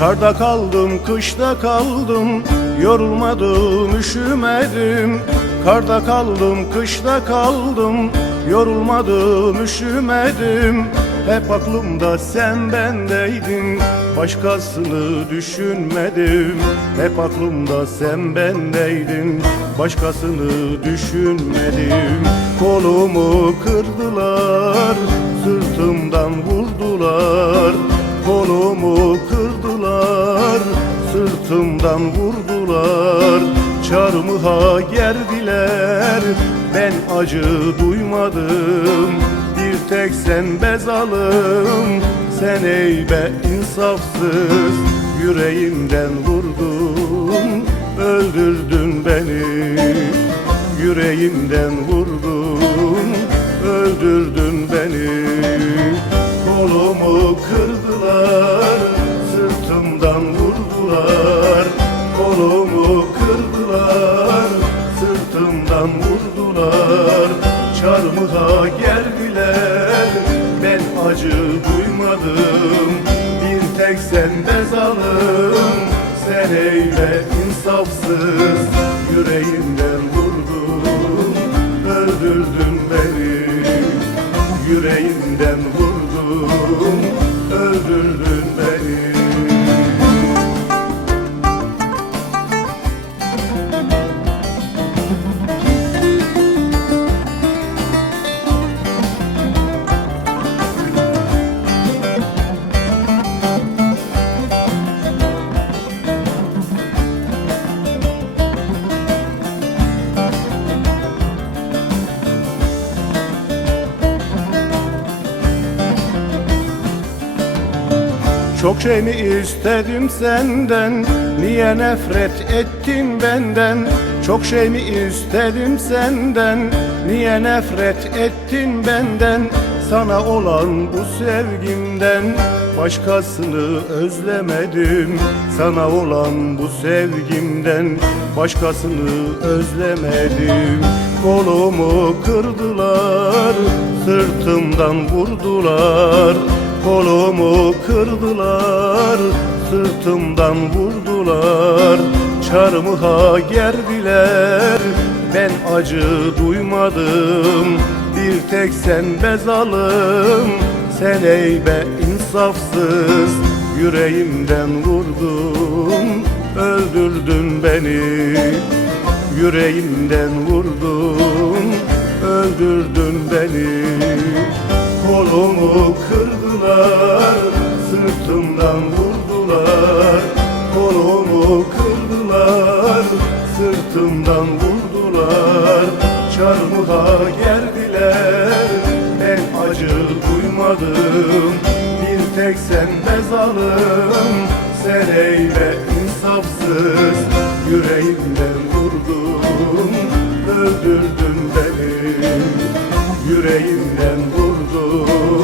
Karda kaldım, kışta kaldım Yorulmadım, üşümedim. Karda kaldım, kışta kaldım Yorulmadım, üşümedim. Hep aklımda sen bendeydin Başkasını düşünmedim. Hep aklımda sen bendeydin Başkasını düşünmedim. Kolumu kırdılar Sırtımdan vurdular Çarmıha gerdiler. Ben acı duymadım Bir tek sen bezalım Sen ey be insafsız Yüreğimden vurdun. Öldürdün beni Yüreğimden vurdun. Öldürdün beni Çarmıha gerdiler Ben acı duymadım. Bir tek sen bezalım Sen eyle insafsız. Yüreğimden vurdun Öldürdün beni. Yüreğimden vurdun Öldürdün beni Çok şey mi istedim senden? Niye nefret ettin benden? Çok şey mi istedim senden? Niye nefret ettin benden Sana olan bu sevgimden Başkasını özlemedim. Sana olan bu sevgimden Başkasını özlemedim. Kolumu kırdılar Sırtımdan vurdular. Kolumu kırdılar, sırtımdan vurdular. Çarmıha gerdiler, ben acı duymadım Bir tek sen bezalım, sen ey be insafsız. Yüreğimden vurdun, öldürdün beni. Yüreğimden vurdun, öldürdün beni. Kolumu kırdılar, sırtımdan vurdular. Kolumu kırdılar, sırtımdan vurdular acı duymadım. Bir tek sen bezalım, sen eyle insafsız Yüreğimden vurdun, öldürdün beni Yüreğimden vurdun,